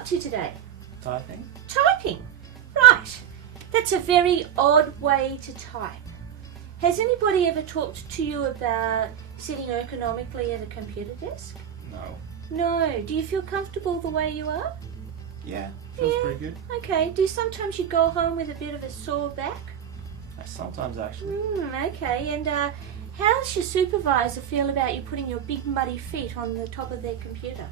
up to today? Typing. Typing. Right. That's a very odd way to type. Has anybody ever talked to you about sitting ergonomically at a computer desk? No. No. Do you feel comfortable the way you are? Yeah, feels Yeah. pretty good. Okay. Do sometimes you go home with a bit of a sore back? Sometimes actually. Okay. And how's your supervisor feel about you putting your big muddy feet on the top of their computer?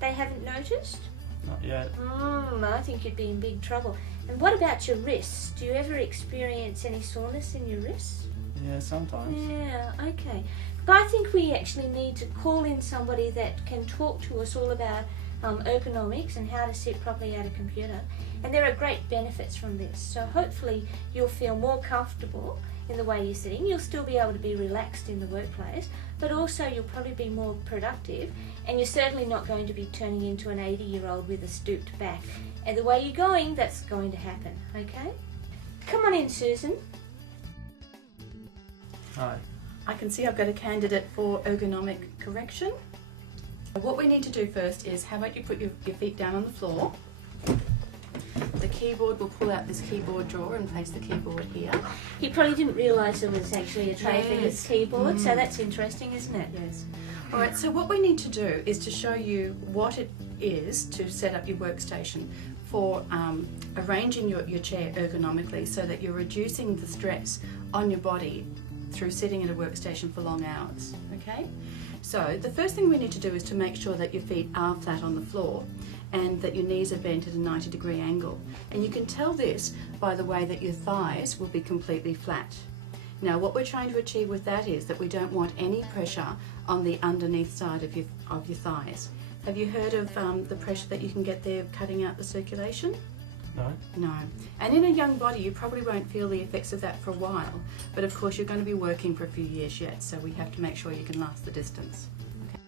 They haven't noticed? Not yet. I think you'd be in big trouble. And what about your wrists? Do you ever experience any soreness in your wrists? Yeah, sometimes. Yeah, okay. But I think we actually need to call in somebody that can talk to us all about ergonomics and how to sit properly at a computer. And there are great benefits from this. So hopefully you'll feel more comfortable in the way you're sitting. You'll still be able to be relaxed in the workplace, but also you'll probably be more productive, and you're certainly not going to be turning into an 80-year-old with a stooped back. And the way you're going, that's going to happen, okay? Come on in, Susan. Hi. I can see I've got a candidate for ergonomic correction. What we need to do first is, how about you put your feet down on the floor. The keyboard, will pull out this keyboard drawer and place the keyboard here. He probably didn't realise there was actually a tray for his keyboard, so that's interesting, isn't it? Yes. Alright, so what we need to do is to show you what it is to set up your workstation for arranging your chair ergonomically so that you're reducing the stress on your body through sitting at a workstation for long hours, okay? So the first thing we need to do is to make sure that your feet are flat on the floor and that your knees are bent at a 90-degree angle. And you can tell this by the way that your thighs will be completely flat. Now what we're trying to achieve with that is that we don't want any pressure on the underneath side of your thighs. Have you heard of the pressure that you can get there cutting out the circulation? No. No. And in a young body you probably won't feel the effects of that for a while, but of course you're going to be working for a few years yet, so we have to make sure you can last the distance. Okay.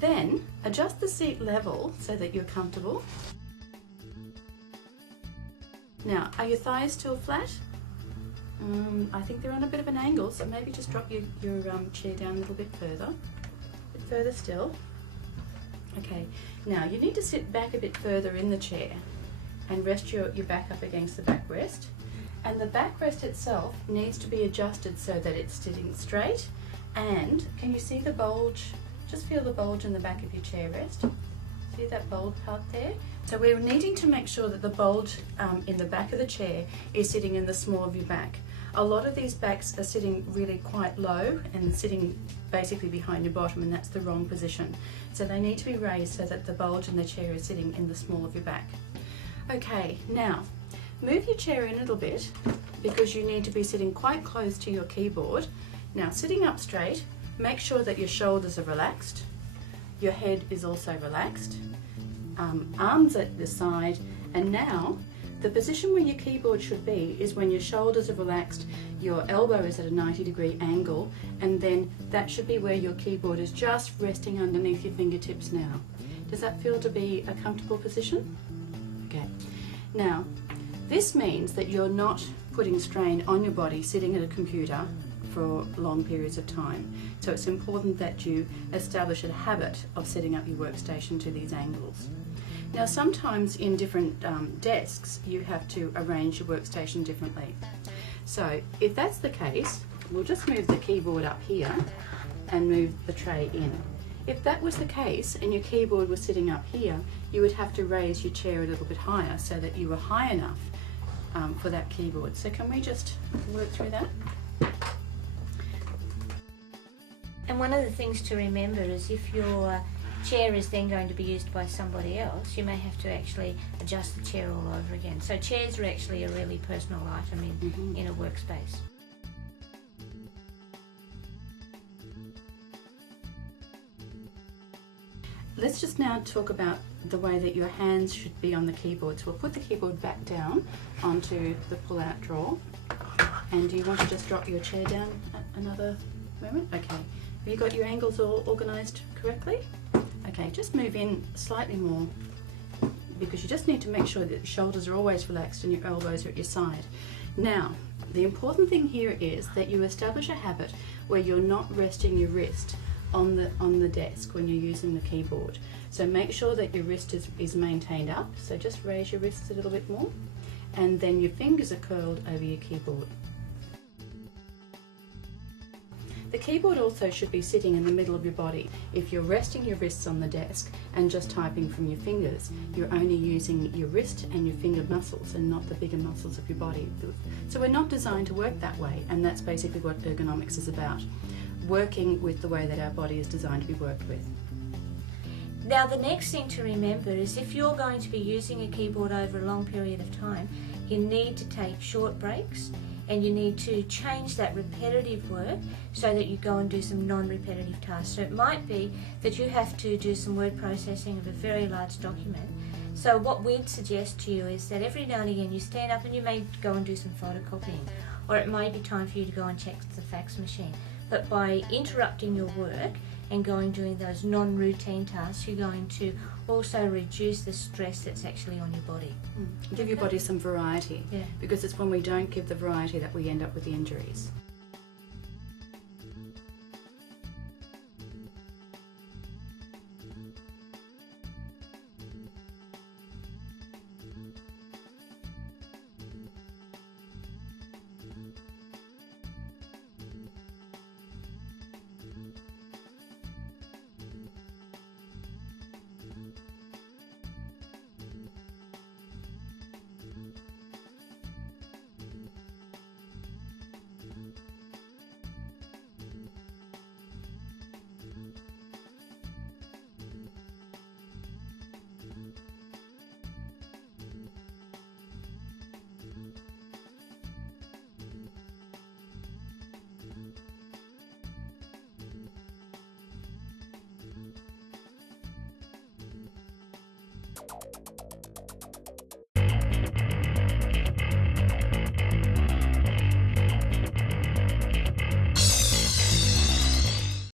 Then adjust the seat level so that you're comfortable. Now, are your thighs still flat? I think they're on a bit of an angle, so maybe just drop your chair down a little bit further still. Okay, now you need to sit back a bit further in the chair and rest your back up against the backrest. And the backrest itself needs to be adjusted so that it's sitting straight. And can you see the bulge? Just feel the bulge in the back of your chair rest. See that bulge part there? So we're needing to make sure that the bulge in the back of the chair is sitting in the small of your back. A lot of these backs are sitting really quite low and sitting basically behind your bottom, and that's the wrong position. So they need to be raised so that the bulge in the chair is sitting in the small of your back. Okay, now move your chair in a little bit because you need to be sitting quite close to your keyboard. Now sitting up straight, make sure that your shoulders are relaxed, your head is also relaxed, arms at the side, and now the position where your keyboard should be is when your shoulders are relaxed, your elbow is at a 90-degree angle, and then that should be where your keyboard is just resting underneath your fingertips now. Does that feel to be a comfortable position? Okay. Now, this means that you're not putting strain on your body sitting at a computer for long periods of time. So it's important that you establish a habit of setting up your workstation to these angles. Now sometimes in different desks you have to arrange your workstation differently. So if that's the case, we'll just move the keyboard up here and move the tray in. If that was the case and your keyboard was sitting up here, you would have to raise your chair a little bit higher so that you were high enough for that keyboard. So can we just work through that? And one of the things to remember is if your chair is then going to be used by somebody else, you may have to actually adjust the chair all over again. So chairs are actually a really personal item in a workspace. Let's just now talk about the way that your hands should be on the keyboard. So we'll put the keyboard back down onto the pull-out drawer. And do you want to just drop your chair down another moment? Okay. Have you got your angles all organised correctly? Okay, just move in slightly more because you just need to make sure that your shoulders are always relaxed and your elbows are at your side. Now, the important thing here is that you establish a habit where you're not resting your wrist on the desk when you're using the keyboard. So make sure that your wrist is maintained up. So just raise your wrists a little bit more, and then your fingers are curled over your keyboard. The keyboard also should be sitting in the middle of your body. If you're resting your wrists on the desk and just typing from your fingers, you're only using your wrist and your finger muscles and not the bigger muscles of your body. So we're not designed to work that way, and that's basically what ergonomics is about. Working with the way that our body is designed to be worked with. Now the next thing to remember is if you're going to be using a keyboard over a long period of time, you need to take short breaks, and you need to change that repetitive work so that you go and do some non-repetitive tasks. So it might be that you have to do some word processing of a very large document. So what we'd suggest to you is that every now and again you stand up and you may go and do some photocopying, or it may be time for you to go and check the fax machine. But by interrupting your work and going doing those non-routine tasks, you're going to also reduce the stress that's actually on your body. Give your body some variety, Yeah. because it's when we don't give the variety that we end up with the injuries.